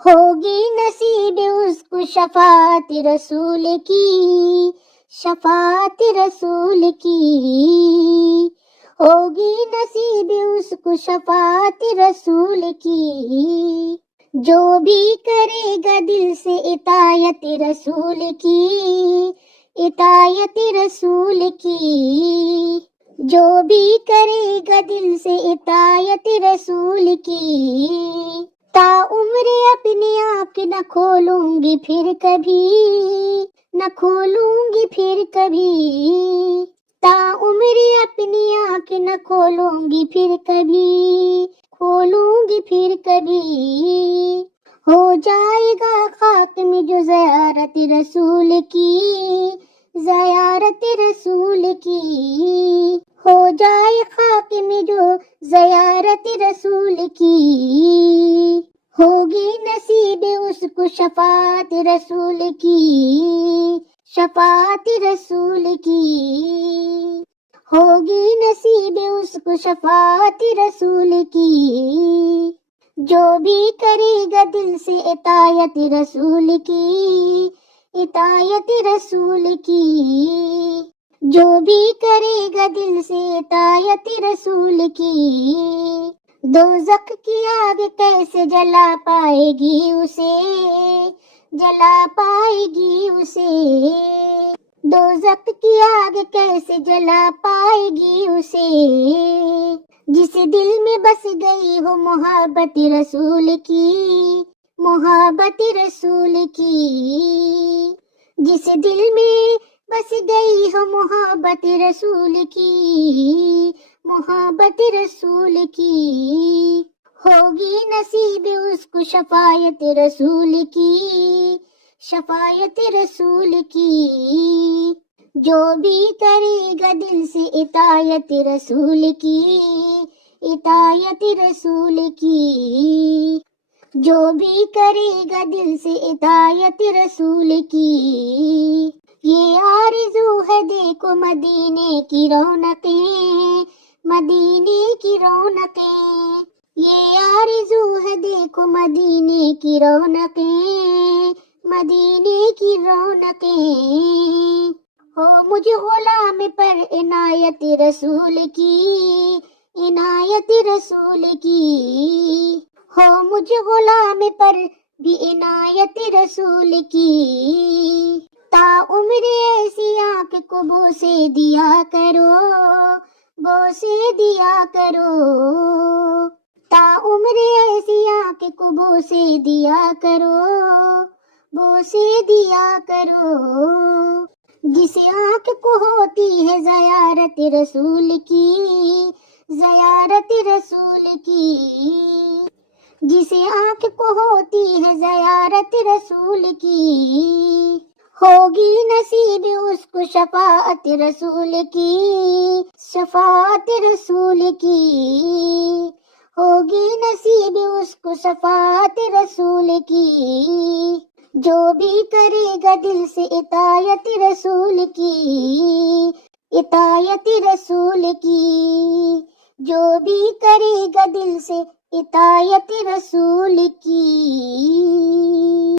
ہوگی نصیب اس کو شفاعت رسول کی، شفاعت رسول کی، ہوگی نصیب اس کو شفاعت رسول کی، جو بھی کرے گا دل سے اطاعت رسول کی، اطاعت رسول کی، جو بھی کرے گا دل سے اطاعت رسول کی، تا عمر اپنی آنکھ نہ کھولوں گی پھر کبھی، نہ کھولوں گی پھر کبھی، تا عمر اپنی آنکھ نہ کھولوں گی پھر کبھی، کھولوں گی پھر کبھی، ہو جائے گا خاک میں جو زیارت رسول کی، زیارت رسول کی، ہو جائے خاک میں جو زیارت رسول کی، ہوگی نصیب اس کو شفاعت رسول کی، شفاعت رسول کی، ہوگی نصیب اس کو شفاعت رسول کی، جو بھی کرے گا دل سے اطاعت رسول کی، اطاعت رسول کی، جو بھی کرے گا دل سے اطاعت رسول کی، دوزخ کی آگ کیسے جلا پائے گی اسے، جلا پائے گی اسے، دوزخ کی آگ کیسے جلا پائے گی اسے، جس دل میں بس گئی ہو محبت رسول کی، محبت رسول کی، جس دل میں بس گئی ہو محبت رسول کی، محبت رسول کی، ہوگی نصیب اس کو شفاعت رسول کی، شفاعت رسول کی، جو بھی کرے گا دل سے اطاعت رسول کی، اطاعت رسول کی، جو بھی کرے گا دل سے اطاعت رسول کی، یہ آرزو ہے دیکھو مدینے کی رونقیں، مدینے کی رونقیں، یہ آرزو ہے دیکھو مدینے کی رونقیں، مدینے کی رونقیں، ہو مجھ غلام پر عنایت رسول کی، عنایت رسول کی، ہو مجھ غلام پر بھی عنایت رسول کی، تا عمر ایسی آنکھ کو بوسے دیا کرو، بوسے دیا کرو، تا عمر ایسی آنکھ کو بوسے دیا کرو، بوسے دیا کرو، جس آنکھ کو ہوتی ہے زیارت رسول کی، زیارت رسول کی، جس آنکھ کو ہوتی ہے زیارت رسول کی، ہوگی نصیب اس کو شفاعت رسول کی، شفاعت رسول کی، ہوگی نصیب اس کو شفاعت رسول کی، جو بھی کرے گا دل سے اطاعت رسول کی، اطاعت رسول کی، جو بھی کرے گا دل سے اطاعت رسول کی۔